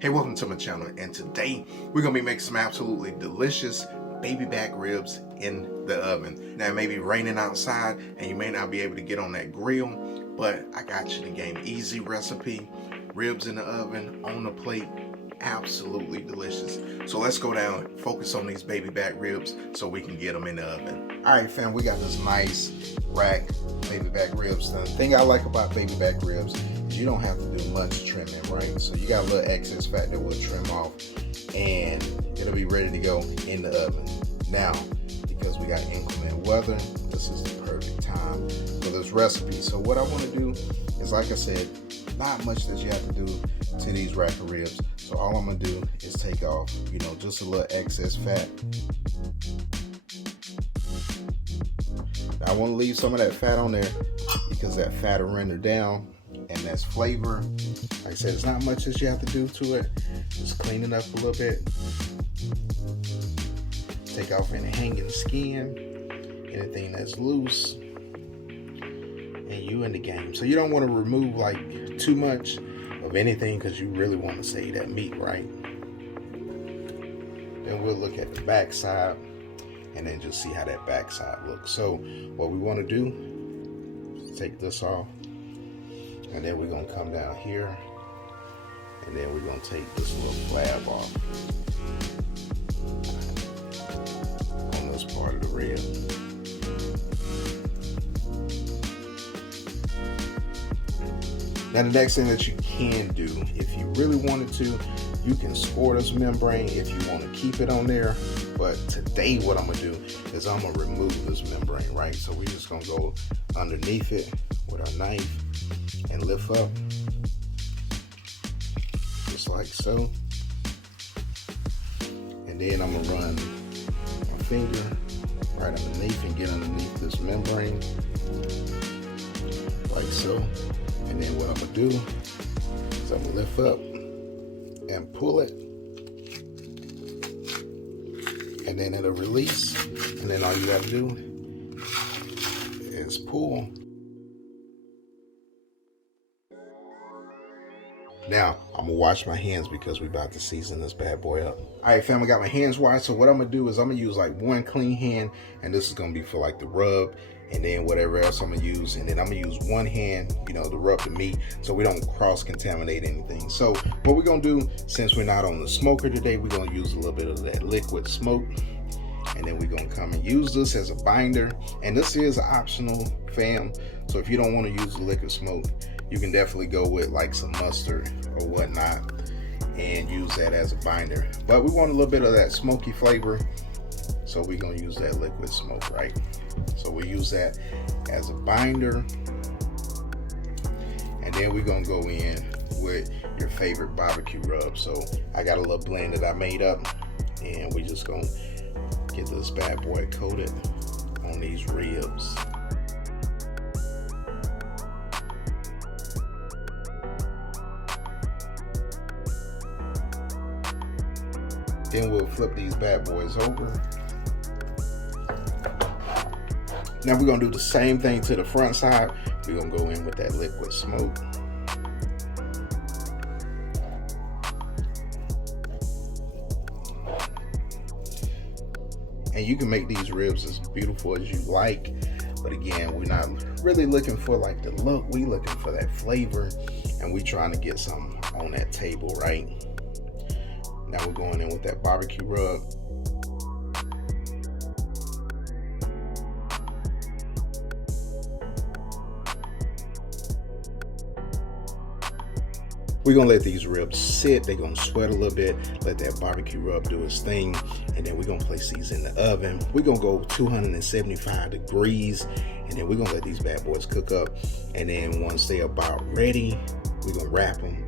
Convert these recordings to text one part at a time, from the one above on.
Hey, welcome to my channel, and today we're gonna be making some absolutely delicious baby back ribs in the oven. Now it may be raining outside and you may not be able to get on that grill, but I got you the game easy recipe. Ribs in the oven, on the plate, absolutely delicious. So let's go down and focus on these baby back ribs so we can get them in the oven. All right, fam, we got this nice rack baby back ribs. The thing I like about baby back ribs, you don't have to do much trimming, right? So you got a little excess fat that we'll trim off and it'll be ready to go in the oven. Now, because we got inclement weather, this is the perfect time for this recipe. So what I want to do is, like I said, not much that you have to do to these rack of ribs. So all I'm gonna do is take off, just a little excess fat. Now I want to leave some of that fat on there because that fat will render down, and that's flavor. Like I said, it's not much that you have to do to it. Just clean it up a little bit. Take off any hanging skin, anything that's loose, and you in the game. So you don't want to remove like too much of anything because you really want to save that meat, right? Then we'll look at the back side and then just see how that back side looks. So what we want to do is take this off. And then we're going to come down here, and then we're going to take this little flab off on this part of the rib. Now the next thing that you can do, if you really wanted to, you can score this membrane if you want to keep it on there. But today what I'm going to do is I'm going to remove this membrane, right? So we're just going to go underneath it with our knife and lift up just like so, and then I'm gonna run my finger right underneath and get underneath this membrane like so, and then what I'm gonna do is I'm gonna lift up and pull it, and then it'll release, and then all you gotta do is pull. Now, I'm gonna wash my hands because we're about to season this bad boy up. All right, fam, I got my hands washed. So what I'm gonna do is I'm gonna use like one clean hand, and this is gonna be for like the rub, and then whatever else I'm gonna use. And then I'm gonna use one hand, to rub the meat so we don't cross-contaminate anything. So what we're gonna do, since we're not on the smoker today, we're gonna use a little bit of that liquid smoke. And then we're gonna come and use this as a binder. And this is optional, fam. So if you don't wanna use the liquid smoke, you can definitely go with like some mustard or whatnot and use that as a binder. But we want a little bit of that smoky flavor, so we're gonna use that liquid smoke, right? So we use that as a binder, and then we're gonna go in with your favorite barbecue rub. So I got a little blend that I made up, and we just gonna get this bad boy coated on these ribs. Then we'll flip these bad boys over. Now we're gonna do the same thing to the front side. We're gonna go in with that liquid smoke. And you can make these ribs as beautiful as you like. But again, we're not really looking for like the look. We looking for that flavor, and we trying to get something on that table, right? Now we're going in with that barbecue rub. We're gonna let these ribs sit. They're gonna sweat a little bit, let that barbecue rub do its thing, and then we're gonna place these in the oven. We're gonna go 275 degrees, and then we're gonna let these bad boys cook up. And then once they're about ready, we're gonna wrap them.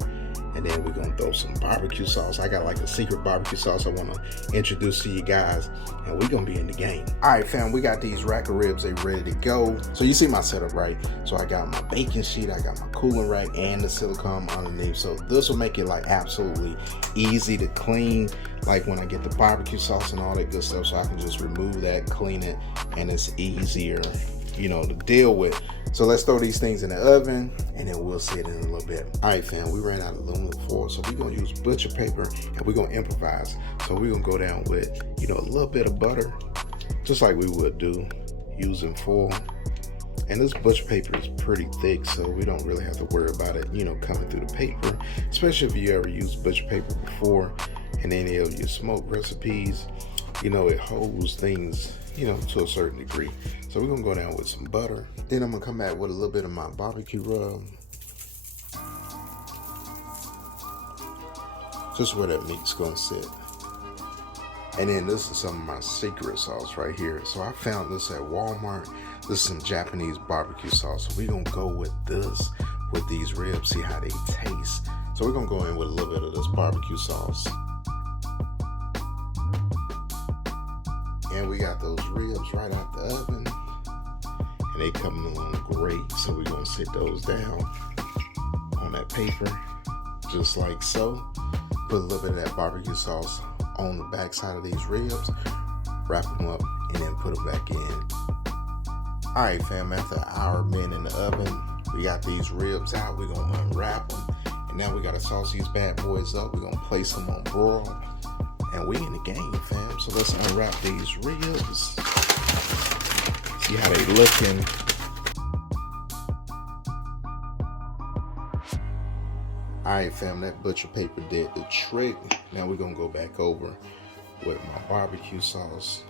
And then we're gonna throw some barbecue sauce. I got like a secret barbecue sauce I wanna introduce to you guys, and we're gonna be in the game. All right, fam, we got these rack of ribs, they ready to go. So you see my setup, right? So I got my baking sheet, I got my cooling rack, and the silicone underneath. So this will make it like absolutely easy to clean, like when I get the barbecue sauce and all that good stuff. So I can just remove that, clean it, and it's easier, to deal with. So let's throw these things in the oven and then we'll see it in a little bit. All right, fam, we ran out of aluminum foil, so we're gonna use butcher paper and we're gonna improvise. So we're gonna go down with, a little bit of butter, just like we would do using foil. And this butcher paper is pretty thick, so we don't really have to worry about it, coming through the paper, especially if you ever used butcher paper before in any of your smoke recipes. It holds things, to a certain degree. So we're gonna go down with some butter. Then I'm gonna come back with a little bit of my barbecue rub. Just where that meat's gonna sit. And then this is some of my secret sauce right here. So I found this at Walmart. This is some Japanese barbecue sauce. So we're gonna go with this, with these ribs, see how they taste. So we're gonna go in with a little bit of this barbecue sauce. And we got those ribs right out the oven. And they coming along great. So we're gonna sit those down on that paper, just like so. Put a little bit of that barbecue sauce on the back side of these ribs, wrap them up, and then put them back in. All right, fam, after an hour being in the oven, we got these ribs out. We're gonna unwrap them. And now we gotta sauce these bad boys up. We're gonna place them on broil. And we in the game, fam. So let's unwrap these ribs. See how they looking. All right, fam, that butcher paper did the trick. Now we're gonna go back over with my barbecue sauce.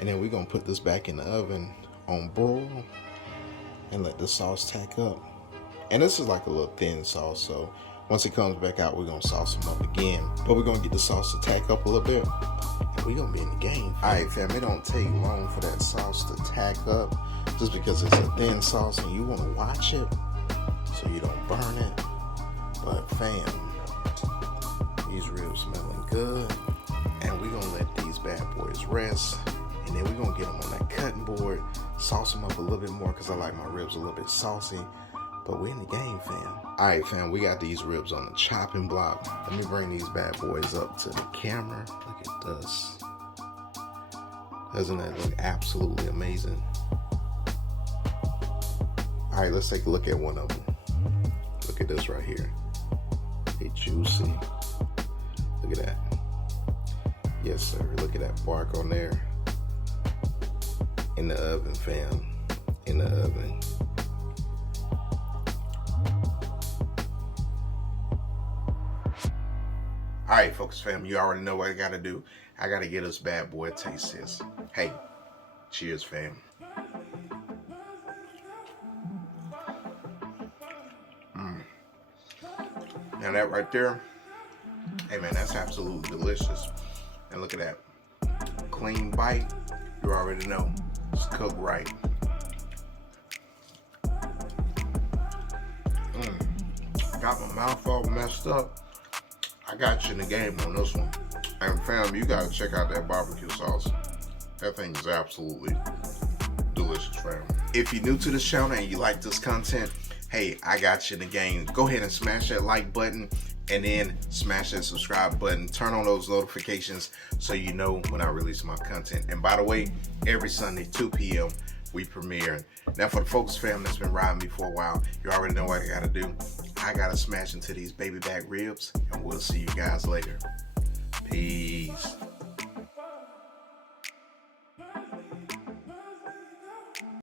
And then we're gonna put this back in the oven on broil and let the sauce tack up. And this is like a little thin sauce, so once it comes back out, we're gonna sauce them up again. But we're gonna get the sauce to tack up a little bit. And we're gonna be in the game. All right, fam, it don't take long for that sauce to tack up, just because it's a thin sauce and you wanna watch it so you don't burn it. But fam, these ribs smelling good. And we're gonna let these bad boys rest. And then we're gonna get them on that cutting board, sauce them up a little bit more because I like my ribs a little bit saucy. But we're in the game, fam. All right, fam, we got these ribs on the chopping block. Let me bring these bad boys up to the camera. Look at this. Doesn't that look absolutely amazing? All right, let's take a look at one of them. Look at this right here. They juicy. Look at that. Yes, sir. Look at that bark on there. In the oven, fam. In the oven. All right, folks, fam, you already know what I gotta do. I gotta get this bad boy a taste test. Hey, cheers, fam. Now that right there, hey man, that's absolutely delicious. And look at that, clean bite. You already know, it's cooked right. Got my mouth all messed up. I got you in the game on this one. And fam, you gotta check out that barbecue sauce. That thing is absolutely delicious, fam. If you're new to this channel and you like this content, hey, I got you in the game. Go ahead and smash that like button and then smash that subscribe button. Turn on those notifications so you know when I release my content. And by the way, every Sunday, 2 p.m., we premiere. Now for the folks, fam, that's been riding me for a while, you already know what I gotta do. I gotta smash into these baby back ribs, and we'll see you guys later. Peace.